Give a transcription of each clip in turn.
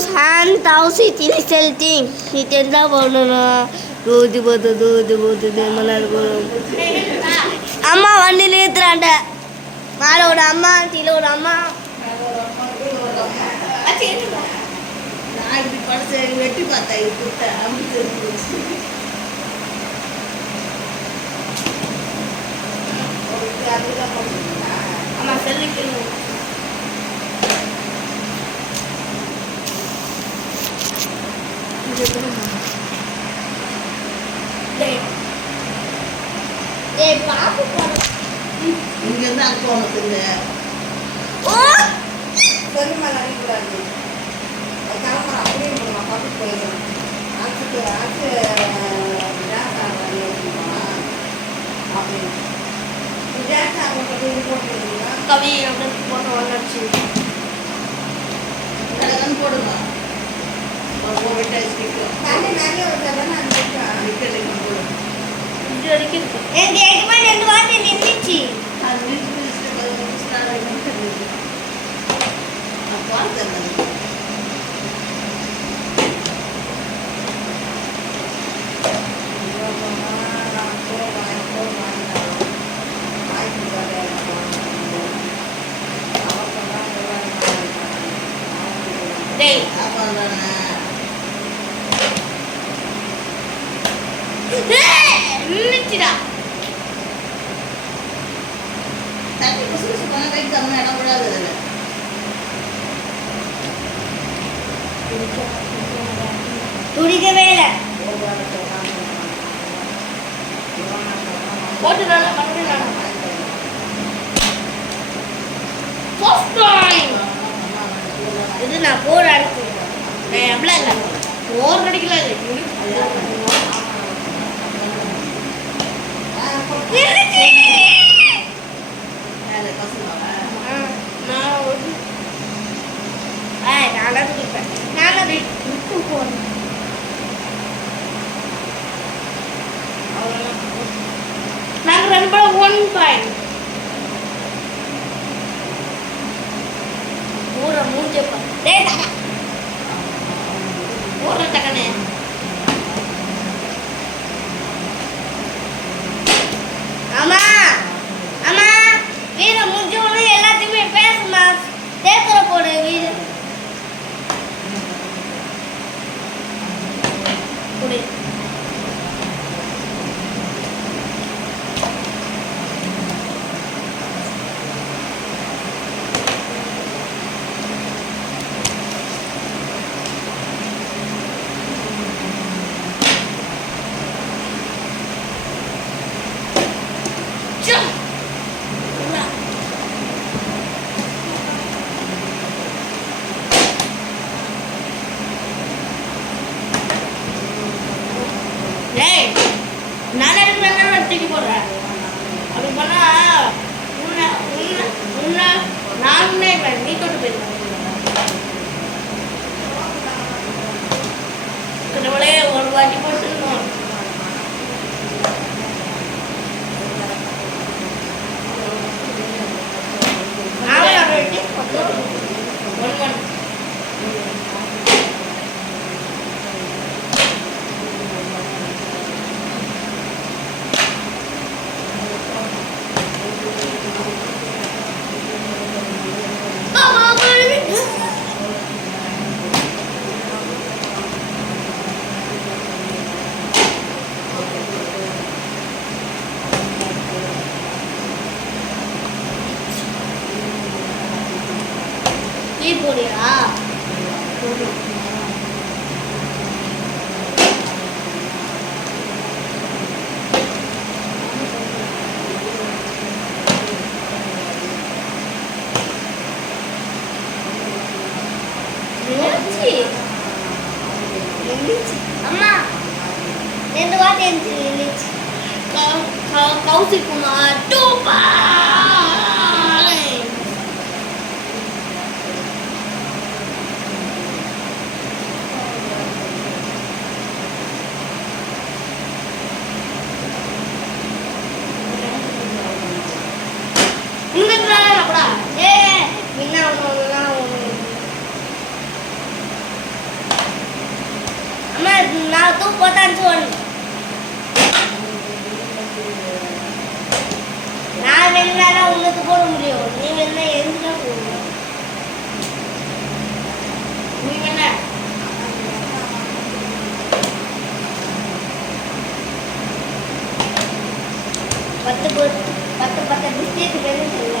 use hand tahu si tili selting. Ni tenda bono na. Dodi malar bono. Amma vandi letranda. Malo amma tilo amma. நான் இப்படி படத்தை வெட்டி பார்த்தேன் கொடுத்த அமைச்சு ஆமா செல்லுக்கு பாப்பு இங்க இருந்து அங்க போனது சரிமா நினைக்கூடாது கிளம்புற அப்படியே நம்ம பார்த்து போயிடலாம் ஆச்சு அப்படின்னு போட்டுருந்தீங்கன்னா கவி அப்படின்னு போட்டு வளர்ச்சி போடுங்க நிறைய போடுங்க இது வரைக்கும் இருக்கு எங்க எதுமா ரெண்டு வாட்டி நின்னுச்சு அது பார்த்தேன் டேய் நின்னுச்சுடா தண்ணி புதுசு பண்ண கைக்கு தரணும் இடம் கூடாது அதில் துடிக்கவே இல்லை போட்டுடானா பண்ணிடானா ஃபர்ஸ்ட் டைம் இது நான் போர் அடிச்சு நான் எவ்வளோ இல்லை போர் அடிக்கல நான் குடிப்பேன் நான் போனேன் நாங்கள் ரெண்டு பேரும் 1 பாயிண்ட் ஊரை மூஞ்சப்பா டேய் தக்க ஊரை தக்கனே அம்மா அம்மா வீர மூஞ்சோன்னு எல்லாத்தையுமே பேசுமா தேத்துற போடு வீடு குடி ஒரு வாட்டி போட்டுருந்தோம் டீ போடியா அம்மா ரெண்டு வாட்டி இருந்துச்சு கௌசிக்குமார் டூபா 1 நான் வேணா உனக்கு போட முடியும் நீ வேணா எதுனா போடுவோம் நீ வேணா 10 பிஸ்கெட் வேணும் சொல்ல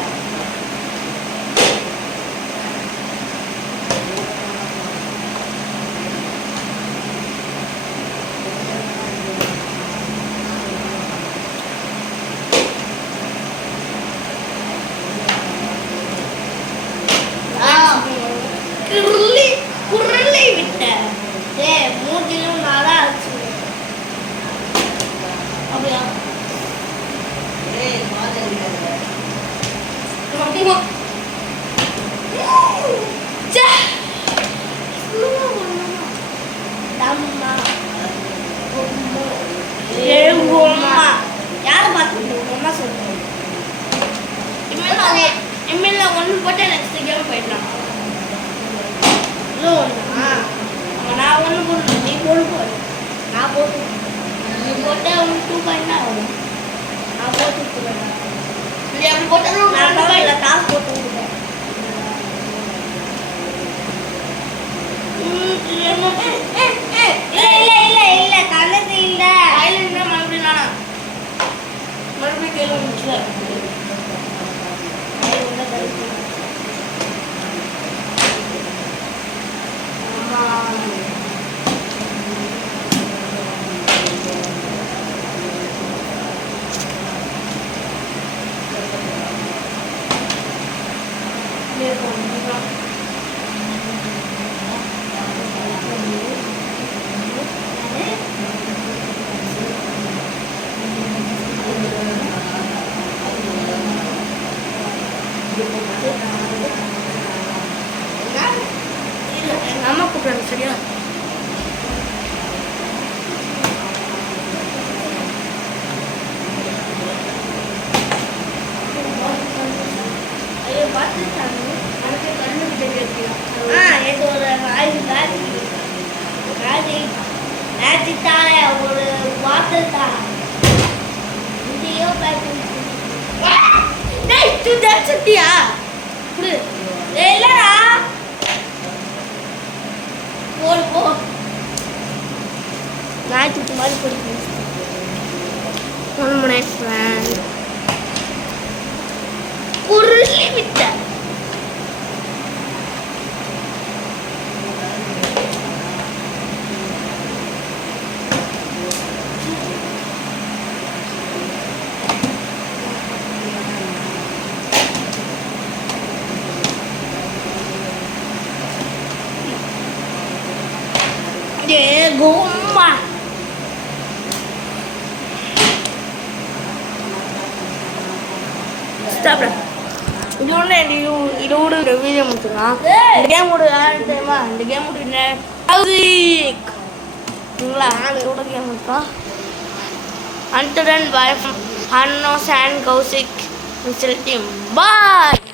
குரலை விட்ட மூட்டிலும் நாளா ஆச்சு அப்படியா யாரை பார்த்து சொல்லுங்க இம்மெல்ல ஒன்று போட்டு நெக்ஸ்ட் கேம் போயிடலாம் நான் ஒன்று போடணும் நீ போடு நான் போட்டு நீ போட்டு அவனுக்கு 2 பாயிண்ட் தான் ஆகும் நான் போட்டு நான் பரவாயில்ல காசு போட்டு விடுவேன் இல்ல கணக்கு இல்ல ஐலண்ட் மறுபடியும் கேள்வி முடிச்சு அம்மா கூப்பிடுறாங்க சரியா ஒரு வாட்டர் தான் சட்டியா இல்லடா போடு போ நான் சுட்டு மாதிரி பிடிக்கும் 1 minute friend குருளி விட்ட Gomma. Stop lah. இதோட வீடியோ முடிச்சுக்கலாம். இந்த கேமோட டைமா இந்த கேமோட கௌசிக்ங்களா இதோட கேம் இருக்கா Until then bye from Hanno and Kausik team. Bye.